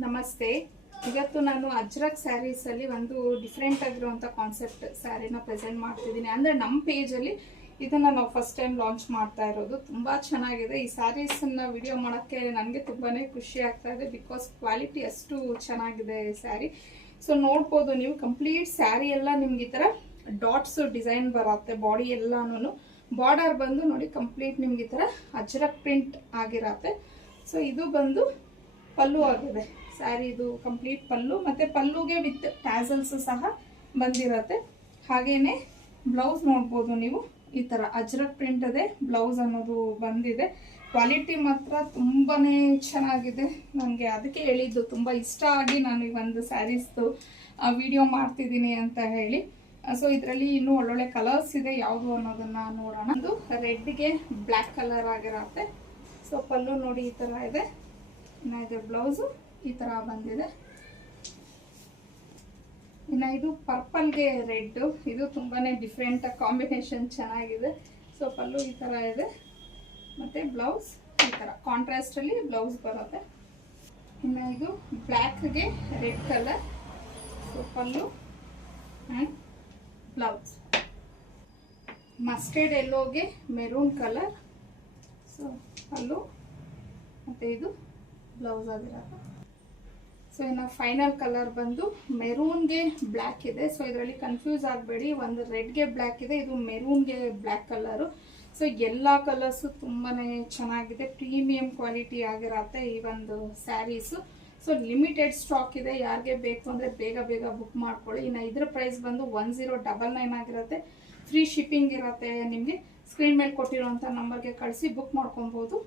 ನಮಸ್ತೆ. ಇವತ್ತು ನಾನು ಅಜ್ರಕ್ ಸ್ಯಾರೀಸ್ ಅಲ್ಲಿ ಒಂದು ಡಿಫ್ರೆಂಟ್ ಆಗಿರುವಂತ ಕಾನ್ಸೆಪ್ಟ್ ಸ್ಯಾರಿನ ಪ್ರೆಸೆಂಟ್ ಮಾಡ್ತಿದ್ದೀನಿ. ಅಂದ್ರೆ ನಮ್ಮ ಪೇಜ್ ಅಲ್ಲಿ ಇದನ್ನ ನಾವು ಫಸ್ಟ್ ಟೈಮ್ ಲಾಂಚ್ ಮಾಡ್ತಾ ಇರೋದು. ತುಂಬಾ ಚೆನ್ನಾಗಿದೆ. ಈ ಸ್ಯಾರೀಸ್ ನ ವಿಡಿಯೋ ಮಾಡೋಕ್ಕೆ ನನಗೆ ತುಂಬಾನೇ ಖುಷಿ ಆಗ್ತಾ ಇದೆ. ಬಿಕಾಸ್ ಕ್ವಾಲಿಟಿ ಅಷ್ಟು ಚೆನ್ನಾಗಿದೆ ಸ್ಯಾರಿ. ಸೊ ನೋಡ್ಬೋದು ನೀವು, ಕಂಪ್ಲೀಟ್ ಸ್ಯಾರಿ ಎಲ್ಲ ನಿಮ್ಗೆ ಈ ತರ ಡಾಟ್ಸ್ ಡಿಸೈನ್ ಬರುತ್ತೆ. ಬಾಡಿ ಎಲ್ಲಾನು ಬಾರ್ಡರ್ ಬಂದು ನೋಡಿ ಕಂಪ್ಲೀಟ್ ನಿಮ್ಗೆ ಈ ತರ ಅಜ್ರಕ್ ಪ್ರಿಂಟ್ ಆಗಿರತ್ತೆ. ಸೊ ಇದು ಬಂದು ಪಲ್ಲು ಆಗಿದೆ ಸ್ಯಾರಿ. ಇದು ಕಂಪ್ಲೀಟ್ ಪಲ್ಲು, ಮತ್ತೆ ಪಲ್ಲುಗೆ ವಿತ್ ಟ್ಯಾಸಲ್ಸ್ ಸಹ ಬಂದಿರತ್ತೆ. ಹಾಗೇನೆ ಬ್ಲೌಸ್ ನೋಡ್ಬೋದು ನೀವು, ಈ ತರ ಅಜ್ರಕ್ ಪ್ರಿಂಟ್ ಅದೇ ಬ್ಲೌಸ್ ಅನ್ನೋದು ಬಂದಿದೆ. ಕ್ವಾಲಿಟಿ ಮಾತ್ರ ತುಂಬಾನೇ ಚೆನ್ನಾಗಿದೆ. ನನಗೆ ಅದಕ್ಕೆ ಹೇಳಿದ್ದು, ತುಂಬಾ ಇಷ್ಟ ಆಗಿ ನಾನು ಈ ಒಂದು ಸ್ಯಾರೀಸ್ದು ವಿಡಿಯೋ ಮಾಡ್ತಿದ್ದೀನಿ ಅಂತ ಹೇಳಿ. ಸೊ ಇದರಲ್ಲಿ ಇನ್ನೂ ಒಳ್ಳೊಳ್ಳೆ ಕಲರ್ಸ್ ಇದೆ, ಯಾವುದು ಅನ್ನೋದನ್ನ ನೋಡೋಣ. ಒಂದು ರೆಡ್ಗೆ ಬ್ಲ್ಯಾಕ್ ಕಲರ್ ಆಗಿರತ್ತೆ. ಸೊ ಪಲ್ಲು ನೋಡಿ ಈ ತರ ಇದೆ. ಇನ್ನು ಇದು ಬ್ಲೌಸು ಈ ತರ ಬಂದಿದೆ. ಇನ್ನು ಇದು ಪರ್ಪಲ್ಗೆ ರೆಡ್, ಇದು ತುಂಬಾನೇ ಡಿಫ್ರೆಂಟ್ ಕಾಂಬಿನೇಷನ್, ಚೆನ್ನಾಗಿದೆ. ಸೊ ಪಲ್ಲು ಈ ತರ ಇದೆ, ಮತ್ತೆ ಬ್ಲೌಸ್ ಈ ತರ ಕಾಂಟ್ರಾಸ್ಟ್ ಅಲ್ಲಿ ಬ್ಲೌಸ್ ಬರುತ್ತೆ. ಇನ್ನು ಇದು ಬ್ಲ್ಯಾಕ್ಗೆ red colour. So pallu and blouse. Mustard ಎಲ್ಲೋಗೆ ಮೆರೂನ್ ಕಲರ್. ಸೊ ಪಲ್ಲು ಮತ್ತೆ ಇದು ಬ್ಲೌಸ್ ಆಗಿರೋದು. ಸೊ ಇನ್ನು ಫೈನಲ್ ಕಲರ್ ಬಂದು ಮೆರೂನ್ಗೆ ಬ್ಲ್ಯಾಕ್ ಇದೆ. ಸೊ ಇದರಲ್ಲಿ ಕನ್ಫ್ಯೂಸ್ ಆಗಬೇಡಿ, ಒಂದು ರೆಡ್ಗೆ ಬ್ಲ್ಯಾಕ್ ಇದೆ, ಇದು ಮೆರೂನ್ಗೆ ಬ್ಲ್ಯಾಕ್ ಕಲರು. ಸೊ ಎಲ್ಲ ಕಲರ್ಸು ತುಂಬಾನೇ ಚೆನ್ನಾಗಿದೆ, ಪ್ರೀಮಿಯಂ ಕ್ವಾಲಿಟಿ ಆಗಿರತ್ತೆ ಈ ಒಂದು ಸ್ಯಾರೀಸು. ಸೊ ಲಿಮಿಟೆಡ್ ಸ್ಟಾಕ್ ಇದೆ, ಯಾರಿಗೆ ಬೇಕು ಅಂದರೆ ಬೇಗ ಬೇಗ ಬುಕ್ ಮಾಡ್ಕೊಳ್ಳಿ. ಇನ್ನು ಇದ್ರ ಪ್ರೈಸ್ ಬಂದು 1099 ಆಗಿರುತ್ತೆ. ಫ್ರೀ ಶಿಪ್ಪಿಂಗ್ ಇರುತ್ತೆ. ನಿಮಗೆ ಸ್ಕ್ರೀನ್ ಮೇಲೆ ಕೊಟ್ಟಿರುವಂಥ ನಂಬರ್ಗೆ ಕಳಿಸಿ ಬುಕ್ ಮಾಡ್ಕೊಬೋದು.